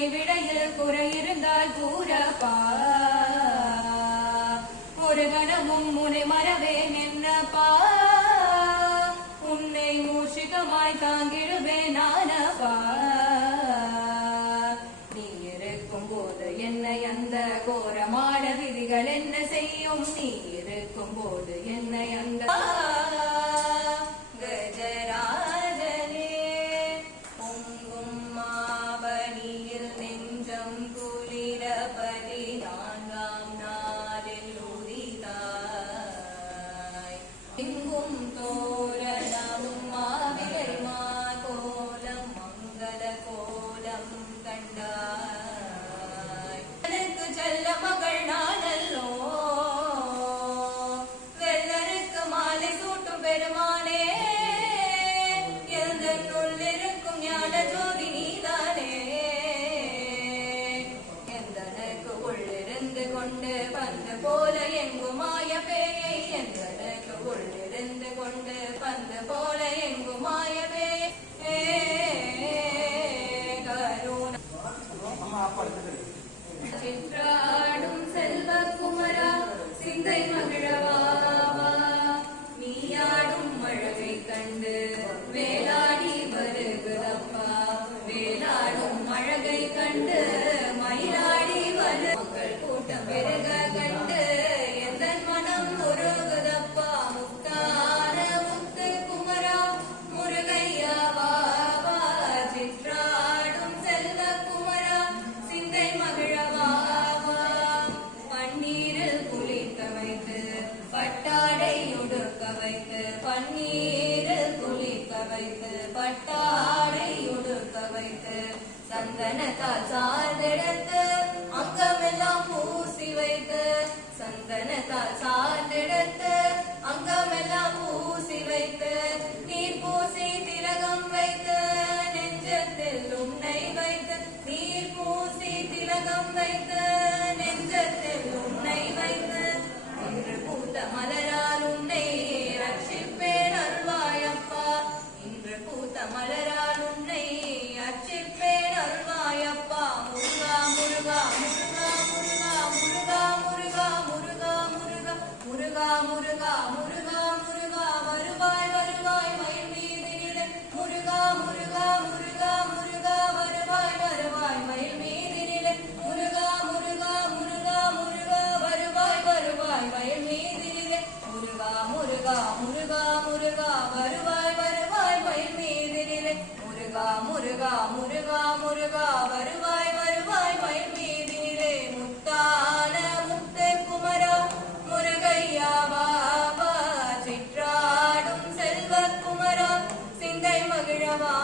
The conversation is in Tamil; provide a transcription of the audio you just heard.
பணிவிடையில் குறையிருந்தால் கூறப்பா ஒரு கணமும் முனை மறவேன் என்னப்பா உன்னை மூஷிகமாய் தாங்கிடுவேன் நானப்பா நீ இருக்கும் போது என்னை அந்த கோரமான விதிகள் என்ன செய்யும் நீ இருக்கும் போது என்னை அந்த போல எங்குமாய பேயை எந்தனக்கு உள்ளிருந்து கொண்டு பந்து போல எங்குமாய பேயை சிற்றாடும் செல்வ குமரா சிந்தை மகிழவாவா நீயாடும் அழகை கண்டு வேளாடி வருகுதப்பா வேளாடும் அழகை கண்டு மயிலாடி வரு மக்கள் கூட்டம் பெருக கண்டு எந்த மனம் முருகுதப்பா முத்தான முத்து குமரா முருகையா வாவா சிற்றாடும் செல்வ குமரா சிந்தை மகிழவாவா பன்னீரில் குளிக்க வைத்து பட்டாடை உடுக்க வைத்து பன்னீரில் குளிக்க வைத்து பட்டாடை உடுக்க வைத்து சந்தனத்தால் சார்ந்தெடுத்து அங்கமெல்லாம் பூசி வைத்து சந்தனத்தால் சார்ந்தெடுத்து அங்கமெல்லாம் பூசி வைத்து நீர் பூசி திலகம் வைத்து நெஞ்சத்தில் உன்னை வைத்து நீர் பூசி திலகம் வைத்து நெஞ்சத்தில் உன்னை வைத்து இன்று பூத்த மலரால் உன்னை ரட்சிப்பேன் அருள்வாயப்பா இன்று பூத்த மலரால் உன்னை அர்ச்சிப்பேன் அருள்வாயப்பா முருகா முருகா முருகா முருகா முருகா முருகா முருகா முருகா முருகா முருகா முருகா வருவாய் வருவாய் மயில் மீதினிலே முருகா முருகா முருகா முருகா வருவாய் வருவாய் மயில் மீதினிலே முருகா முருகா முருகா முருகா வருவாய் வருவாய் மயில் மீதினிலே முருகா முருகா முருகா முருகா வருவாய் வருவாய் மயில் மீதினிலே முருகா முருகா முருகா முருகா வருவாய் வருவாய் மயில் மீதினிலே முத்தான முத்து குமரா முருகையா வாவா சிற்றாடும் செல்வ குமரா சிந்தை மகிழவா